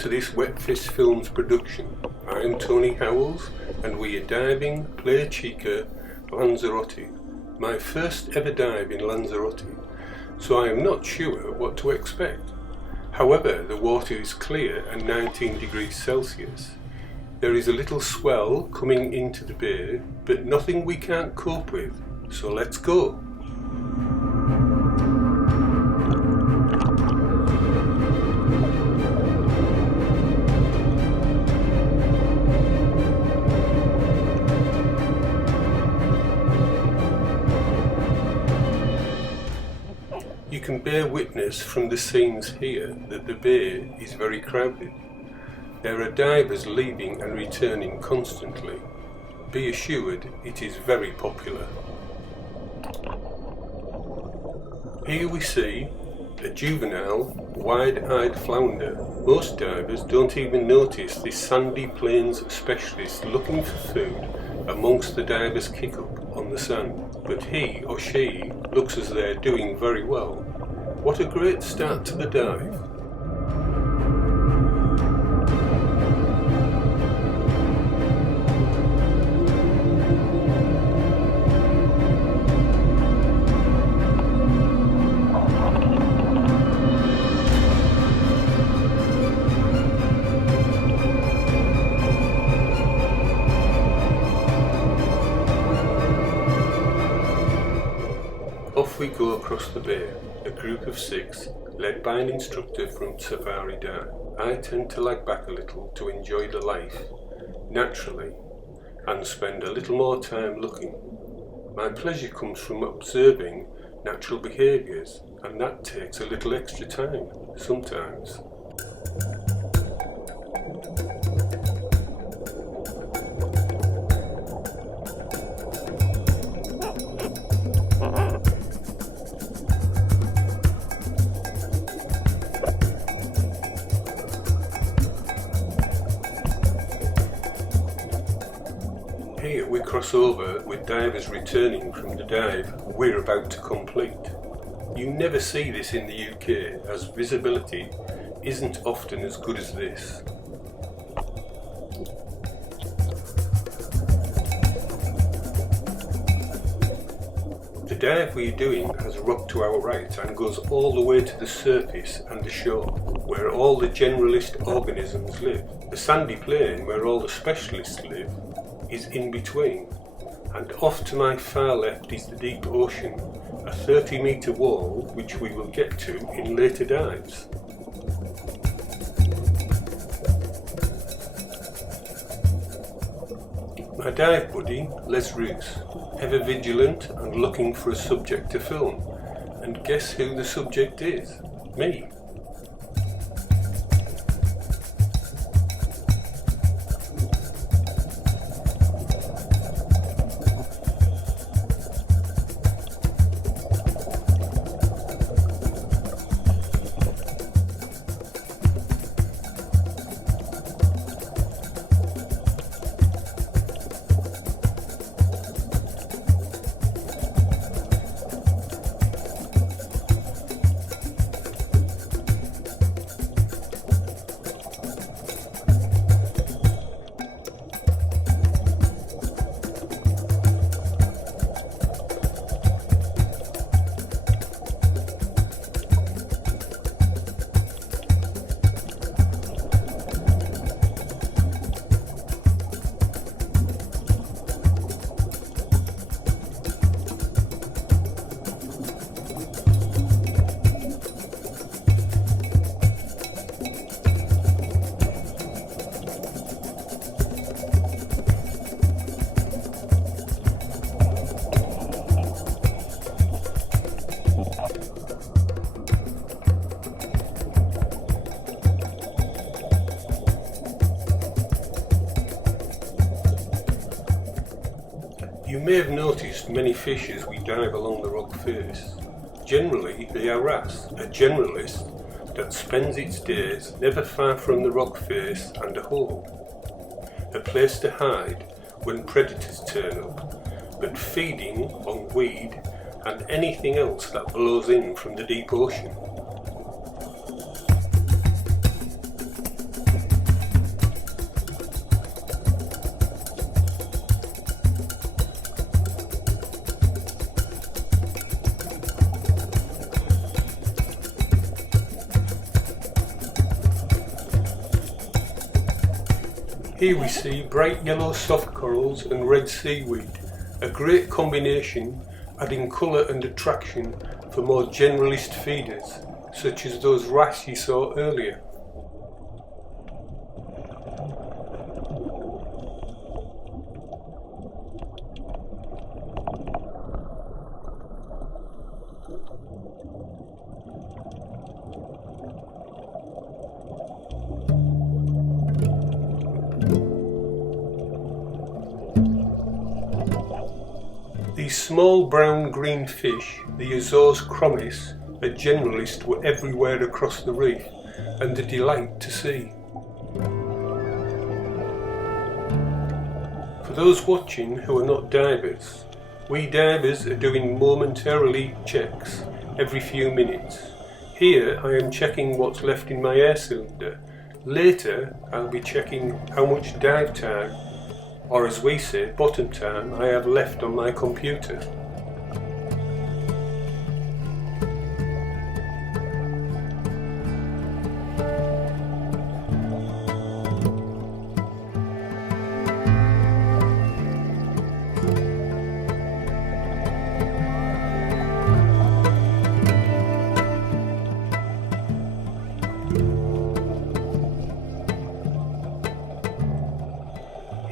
to this Wetfish Films production. I am Tony Howells and we are diving Playa Chica, Lanzarote. My first ever dive in Lanzarote, so I am not sure what to expect. However, the water is clear and 19 degrees Celsius. There is a little swell coming into the bay, but nothing we can't cope with, so let's go. You can bear witness from the scenes here that the bay is very crowded. There are divers leaving and returning constantly. Be assured it is very popular. Here we see a juvenile, wide-eyed flounder. Most divers don't even notice this sandy plains specialist looking for food amongst the divers' kick-up on the sand. But he or she looks as they're doing very well. What a great start to the dive. Off we go across the bay, a group of 6, led by an instructor from Safari Dive. I tend to lag back a little to enjoy the life, naturally, and spend a little more time looking. My pleasure comes from observing natural behaviours, and that takes a little extra time, sometimes. Here we cross over with divers returning from the dive we're about to complete. You never see this in the UK, as visibility isn't often as good as this. The dive we're doing has rock to our right and goes all the way to the surface and the shore, where all the generalist organisms live. The sandy plain where all the specialists live is in between, and off to my far left is the deep ocean, a 30-metre wall which we will get to in later dives. My dive buddy, Les Roos, ever vigilant and looking for a subject to film, and guess who the subject is? Me. You may have noticed many fish as we dive along the rock face. Generally they are wrasse, a generalist that spends its days never far from the rock face and a hole. A place to hide when predators turn up, but feeding on weed and anything else that blows in from the deep ocean. Here we see bright yellow soft corals and red seaweed, a great combination adding colour and attraction for more generalist feeders, such as those wrasse you saw earlier. These small brown-green fish, the Azores chromis, a generalist, were everywhere across the reef and a delight to see. For those watching who are not divers, we divers are doing momentarily checks every few minutes. Here I am checking what's left in my air cylinder. Later I'll be checking how much dive time, or as we say, bottom time, I have left on my computer.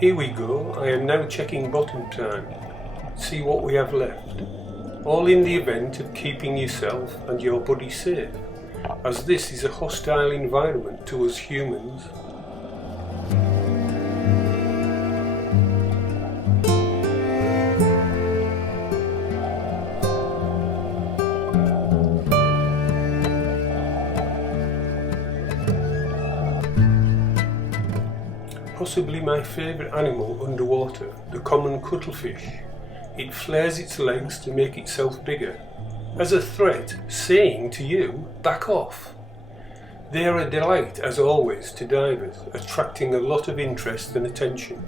Here we go, I am now checking bottom time. See what we have left. All in the event of keeping yourself and your buddy safe, as this is a hostile environment to us humans. Possibly my favourite animal underwater, the common cuttlefish. It flares its legs to make itself bigger, as a threat saying to you, back off. They are a delight as always to divers, attracting a lot of interest and attention.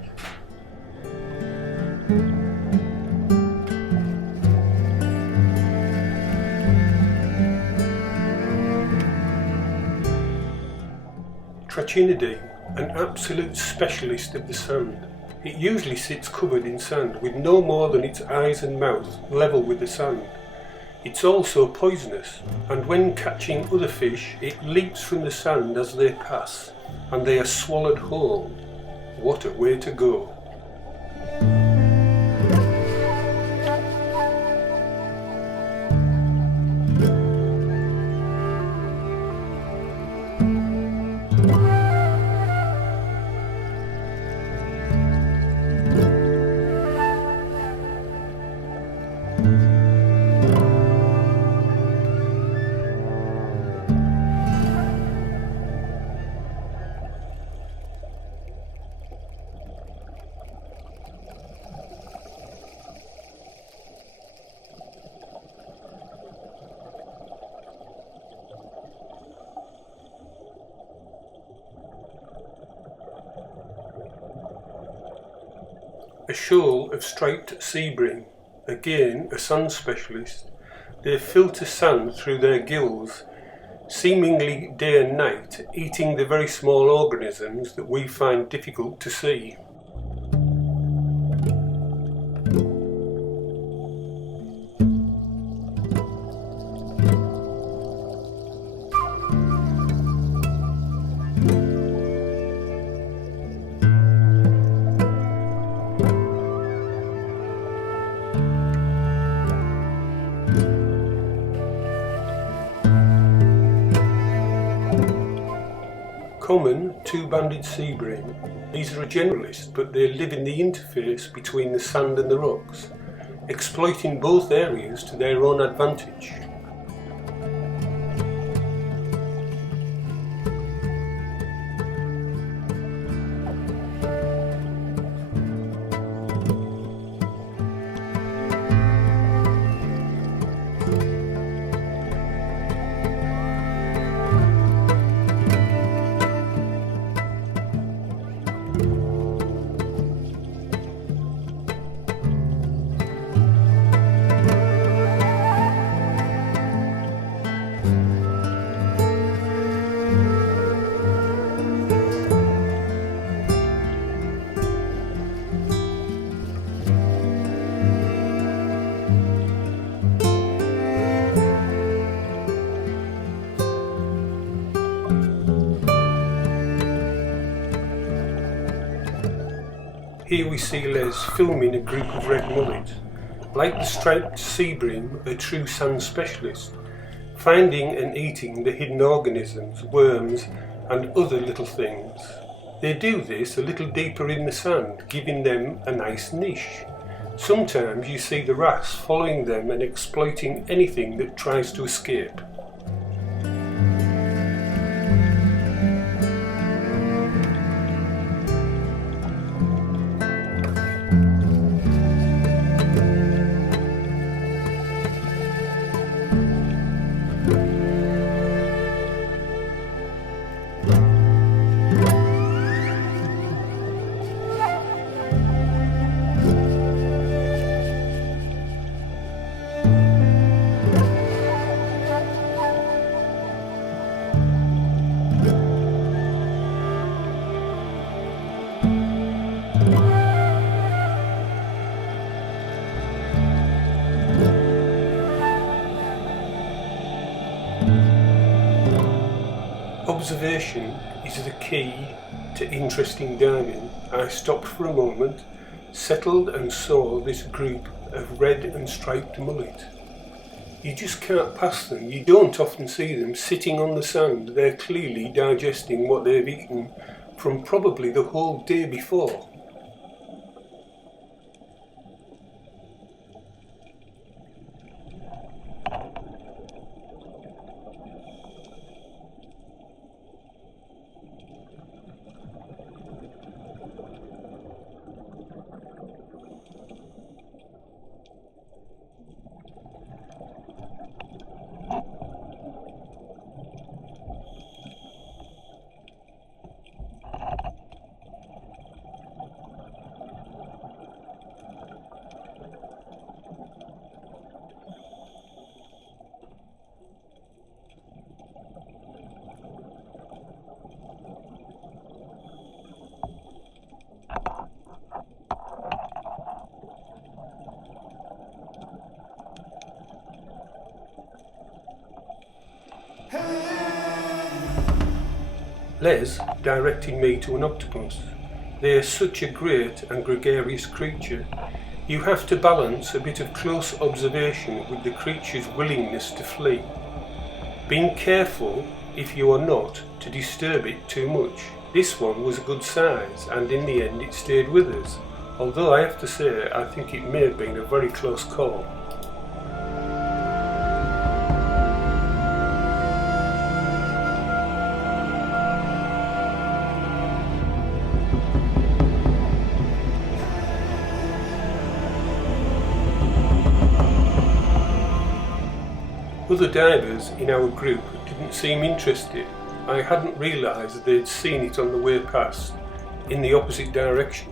Trachinidine, an absolute specialist of the sand. It usually sits covered in sand with no more than its eyes and mouth level with the sand. It's also poisonous, and when catching other fish it leaps from the sand as they pass, and they are swallowed whole. What a way to go! A shoal of striped sea bream, again a sand specialist. They filter sand through their gills, seemingly day and night, eating the very small organisms that we find difficult to see. Common two-banded sea bream. These are a generalist, but they live in the interface between the sand and the rocks, exploiting both areas to their own advantage. Here we see Les filming a group of red mullet. Like the striped sea bream, a true sand specialist, finding and eating the hidden organisms, worms and other little things. They do this a little deeper in the sand, giving them a nice niche. Sometimes you see the wrasse following them and exploiting anything that tries to escape. Observation is the key to interesting diving. I stopped for a moment, settled and saw this group of red and striped mullet. You just can't pass them. You don't often see them sitting on the sand. They're clearly digesting what they've eaten from probably the whole day before. Les directing me to an octopus. They are such a great and gregarious creature. You have to balance a bit of close observation with the creature's willingness to flee. Being careful, if you are not, to disturb it too much. This one was a good size, and in the end it stayed with us, although I have to say I think it may have been a very close call. Other divers in our group didn't seem interested. I hadn't realised they'd seen it on the way past, in the opposite direction.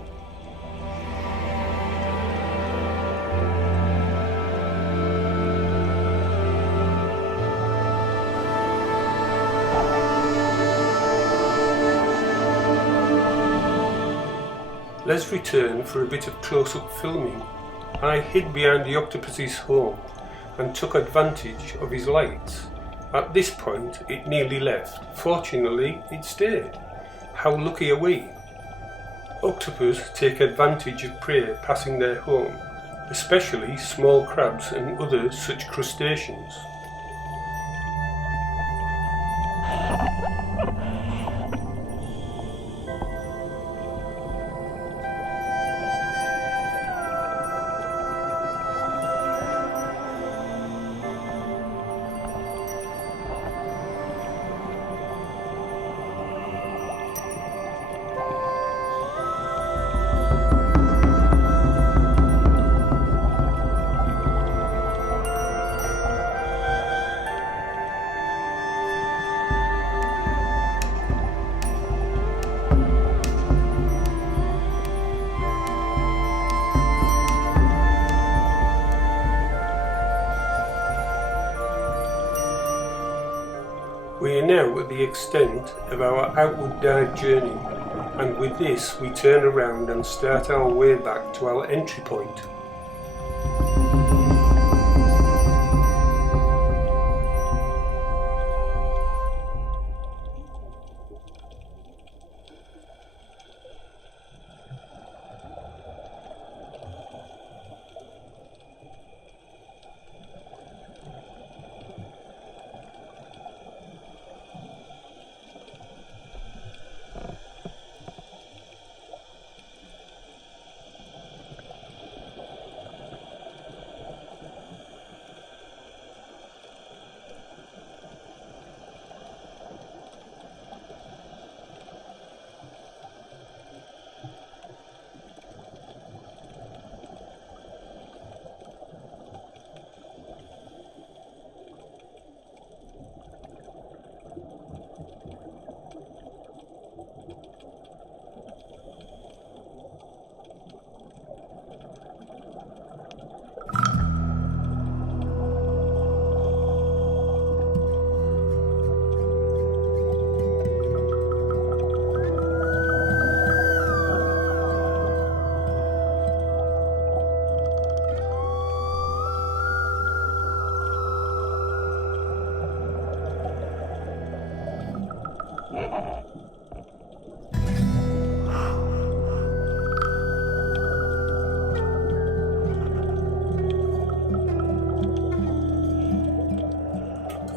Les returned for a bit of close-up filming. I hid behind the octopus's home and took advantage of his lights. At this point it nearly left. Fortunately it stayed. How lucky are we? Octopus take advantage of prey passing their home, especially small crabs and other such crustaceans. We are now at the extent of our outward dive journey, and with this we turn around and start our way back to our entry point.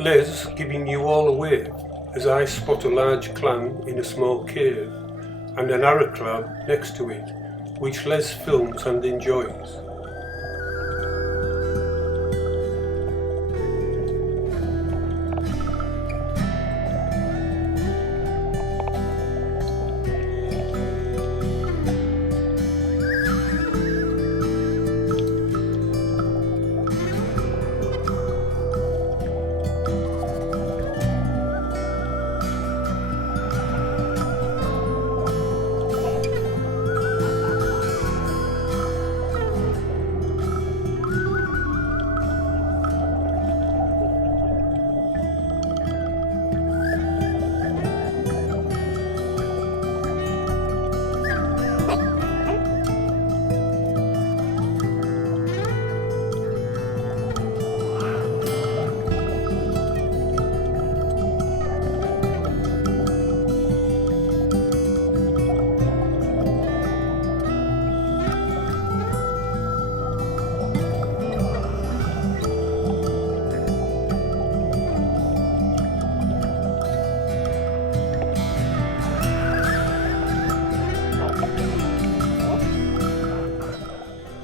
Les giving you all a wave as I spot a large clam in a small cave and an arrow crab next to it, which Les films and enjoys.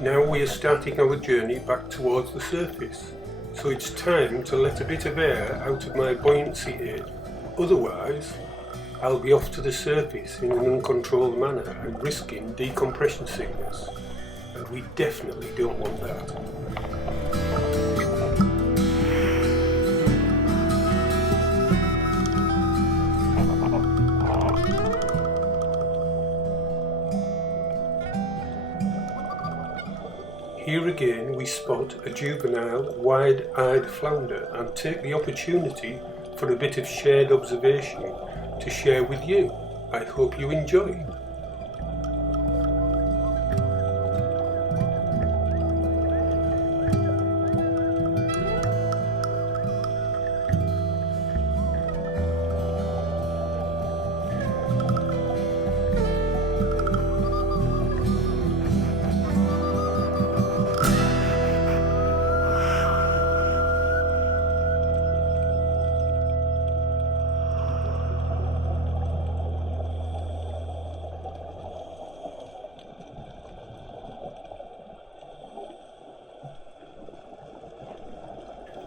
Now we are starting our journey back towards the surface, so it's time to let a bit of air out of my buoyancy aid, otherwise I'll be off to the surface in an uncontrolled manner and risking decompression sickness, and we definitely don't want that. Here again we spot a juvenile wide-eyed flounder and take the opportunity for a bit of shared observation to share with you. I hope you enjoy.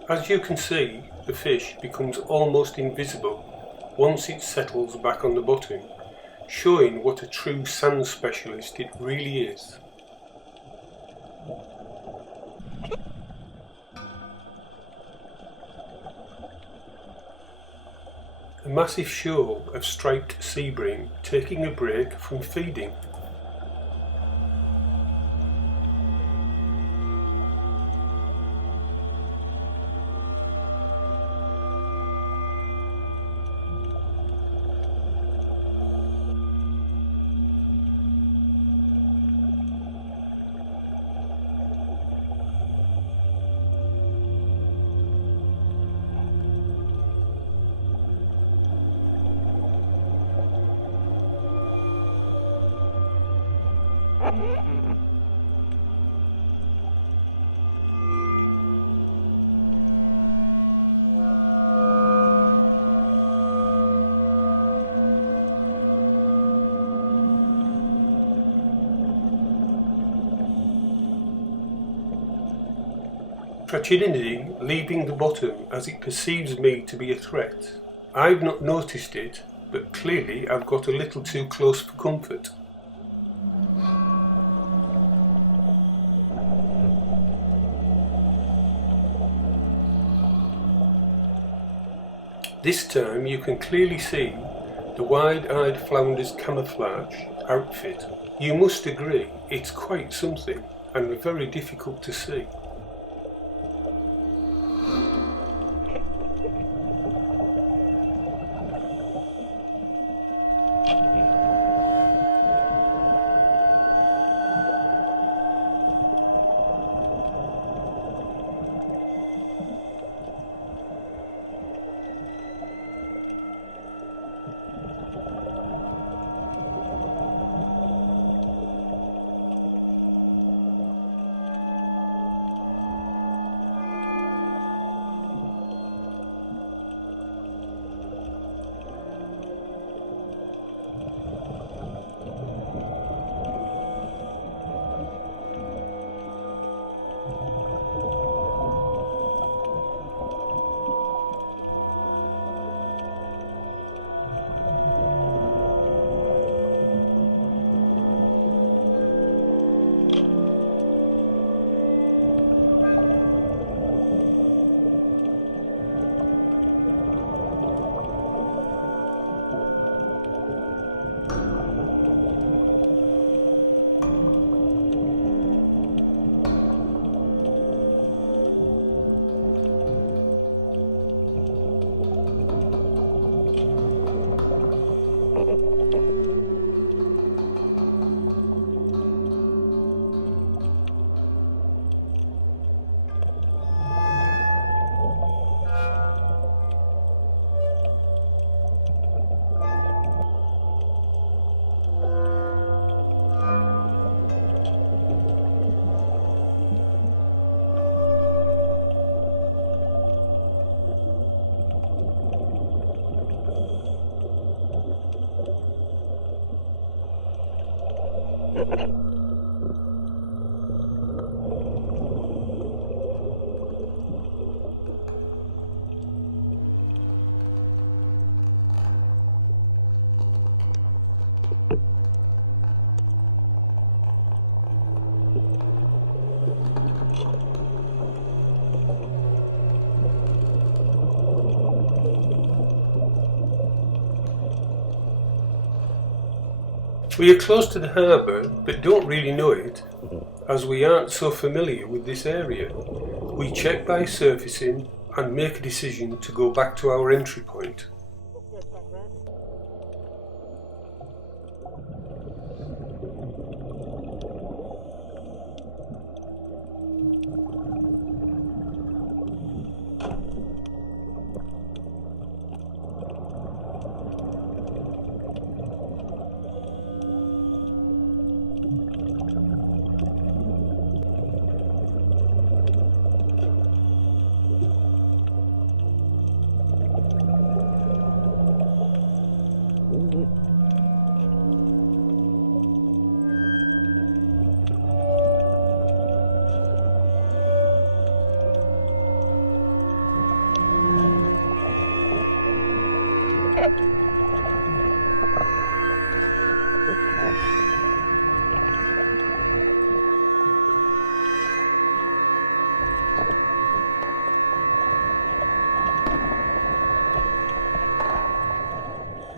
As you can see, the fish becomes almost invisible once it settles back on the bottom, showing what a true sand specialist it really is. A massive shoal of striped sea bream taking a break from feeding. Trachinidity leaving the bottom as it perceives me to be a threat. I've not noticed it, but clearly I've got a little too close for comfort. This time you can clearly see the wide-eyed flounder's camouflage outfit. You must agree it's quite something and very difficult to see. We are close to the harbour but don't really know it, as we aren't so familiar with this area. We check by surfacing and make a decision to go back to our entry point.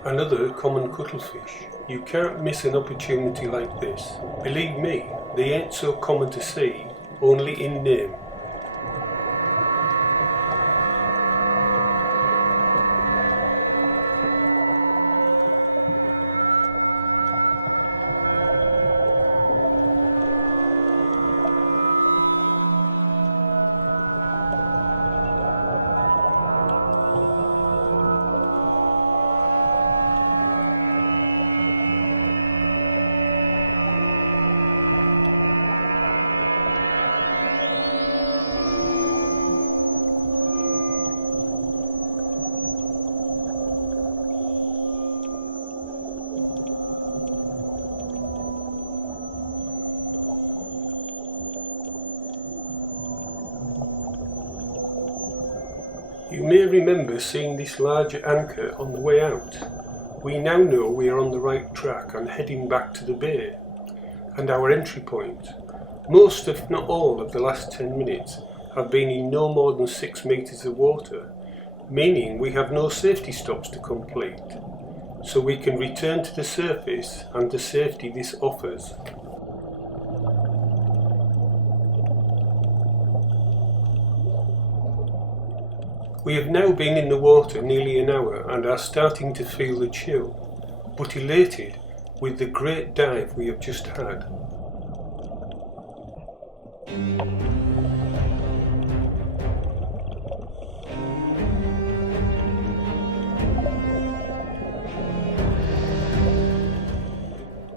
Another common cuttlefish. You can't miss an opportunity like this. Believe me, they ain't so common to see, only in name. You may remember seeing this larger anchor on the way out. We now know we are on the right track and heading back to the bay and our entry point. Most, if not all, of the last 10 minutes have been in no more than 6 metres of water, meaning we have no safety stops to complete, so we can return to the surface and the safety this offers. We have now been in the water nearly an hour and are starting to feel the chill, but elated with the great dive we have just had.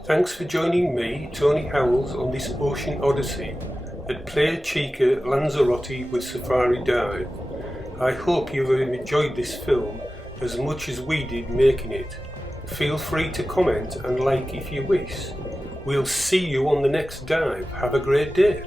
Thanks for joining me, Tony Howells, on this ocean odyssey at Playa Chica, Lanzarote with Safari Dive. I hope you have enjoyed this film as much as we did making it. Feel free to comment and like if you wish. We'll see you on the next dive. Have a great day.